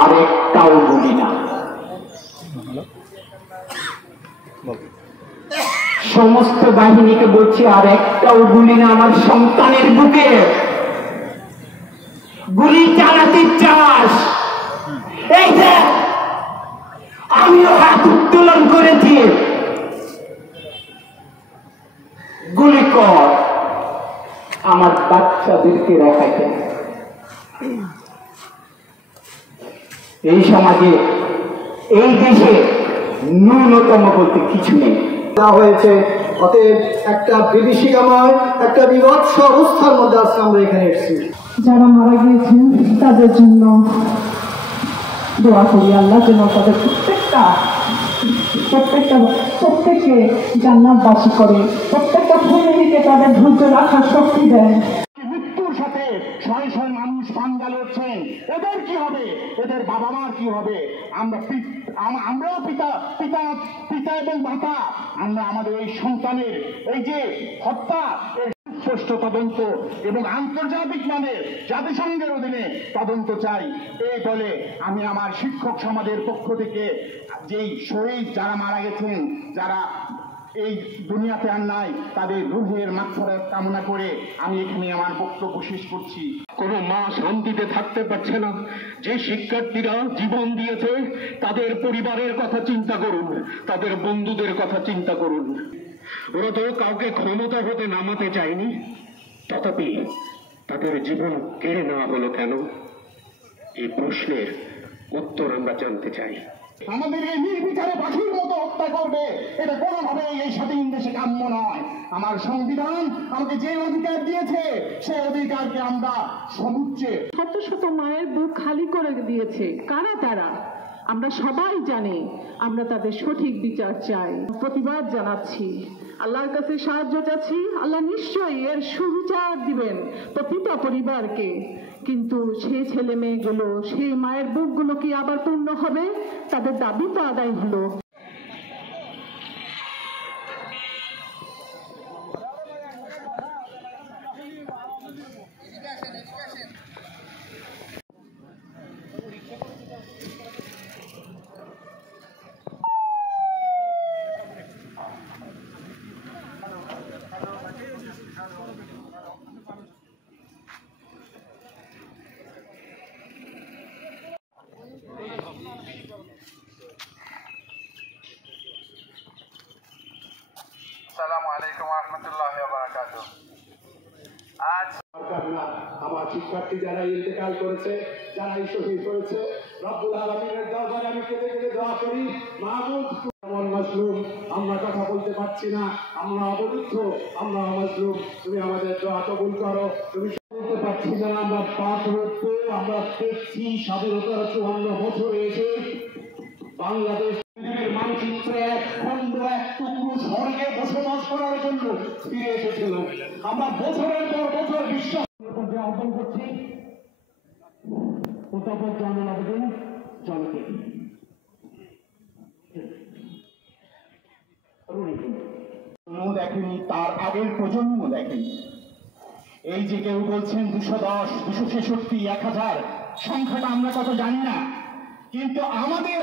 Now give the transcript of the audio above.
আর একটাও গুলি না। সমস্ত বাহিনীকে বলছি, আর একটাও গুলি না। আমার সন্তানের বুকে গুলি চালাতে চাস? এই যে আমিও হাত উত্তোলন করেছি, গুলি কর, আমার বাচ্চাদেরকে রাখাইতে। এই সমাজে, এই দেশে ন্যূনতম বলতে কিছু নেই। হয়েছে, অতএব একটা বিভীষিকাময়, একটা বিভৎস অবস্থার মধ্যে আজকে আমরা এখানে এসেছি। যারা মারা গিয়েছেন তাদের জন্য দোয়া করি, আল্লাহ যেন তাদের প্রত্যেককে জান্নাতবাসী করে, প্রত্যেকটা ফ্যামিলিকে তাদের ধৈর্য রাখার শক্তি দেয়। মৃত্যুর সাথে শয়ে শয়ে মানুষ পাঞ্জা লড়ছেন, এদের কি হবে? এদের বাবা মার কি হবে? আমরাও পিতা পিতা পিতা এবং মাতা, আমরা আমাদের এই সন্তানের এই যে হত্যা, সুষ্ঠু তদন্ত এবং আন্তর্জাতিক মানের জাতিসংঘের অধীনে তদন্ত চাই। এই বলে আমি আমার শিক্ষক সমাজের পক্ষ থেকে যেই শহীদ যারা মারা গেছেন, যারা এই দুনিয়াতে আর নাই, তাদের রুহের মাগফিরাত কামনা করে আমি এখানে আমার বক্তব্য শেষ করছি। কোন মা শান্তিতে থাকতে পারছে না। যে শিক্ষার্থীরা জীবন দিয়েছে তাদের পরিবারের কথা চিন্তা করুন, তাদের বন্ধুদের কথা চিন্তা করুন। ওরা তো কাউকে ক্ষমতা হতে নামাতে চায়নি, তথাপি তাদের জীবন কেড়ে নেওয়া হলো কেন? এই প্রশ্নের উত্তর আমরা জানতে চাই। আমাদের এই নির্বিচারে পাখির মতো হত্যা করবে, এটা কোনোভাবে এই স্বাধীন দেশে কাম্য নয়। আমার সংবিধান আমাকে যে অধিকার দিয়েছে, সেই অধিকারকে আমরা সমুচ্চে। শত শত মায়ের বুক খালি করে দিয়েছে। কারা তারা? আমরা সবাই জানি। আমরা তাদের সঠিক বিচার চাই, প্রতিবাদ জানাচ্ছি, আল্লাহর কাছে সাহায্য চাচ্ছি। আল্লাহ নিশ্চয়ই এর সুবিচার দিবেন প্রতিটা পরিবারকে। কিন্তু সেই ছেলে মেয়েগুলো, সেই মায়ের বুকগুলো কি আবার পূর্ণ হবে? তাদের দাবি তো আদায় হলো। আসসালামু আলাইকুম ওয়া রাহমাতুল্লাহি ওয়া বারাকাতুহু। আজ আমার শিক্ষার্থী যারা ইন্তেকাল করেছে, যারা শহীদ হয়েছে, রব্বুল আলামিনের দরবারে আমি কেঁদে কেঁদে দোয়া করি, মাহমুদ এমন মাজলুম, আমরা কথা বলতে পারছি না, আমরা অবরুদ্ধ, আমরা মাজলুম, তুমি আমাদের দোয়া কবুল করো। তুমি বলতে পারছি না, আমরা পাক হচ্ছে, আমরা দেখছি স্বাধীনতার 54 বছর এসে বাংলাদেশ মানচিত্রে এক খণ্ড, এক টুকরো স্বর্গে বসবাস করার জন্য ফিরে এসেছিল। আমরা বছরের পর বছর বিশ্বাস আহ্বান করছি, অধ্যাপক জয়নুল আবেদিন জনকে দেখেনি, তার আগের প্রজন্ম দেখেনি। এই যে কেউ বলছেন 210, 266, 1000, সংখ্যাটা আমরা কত জানি না, কিন্তু আমাদের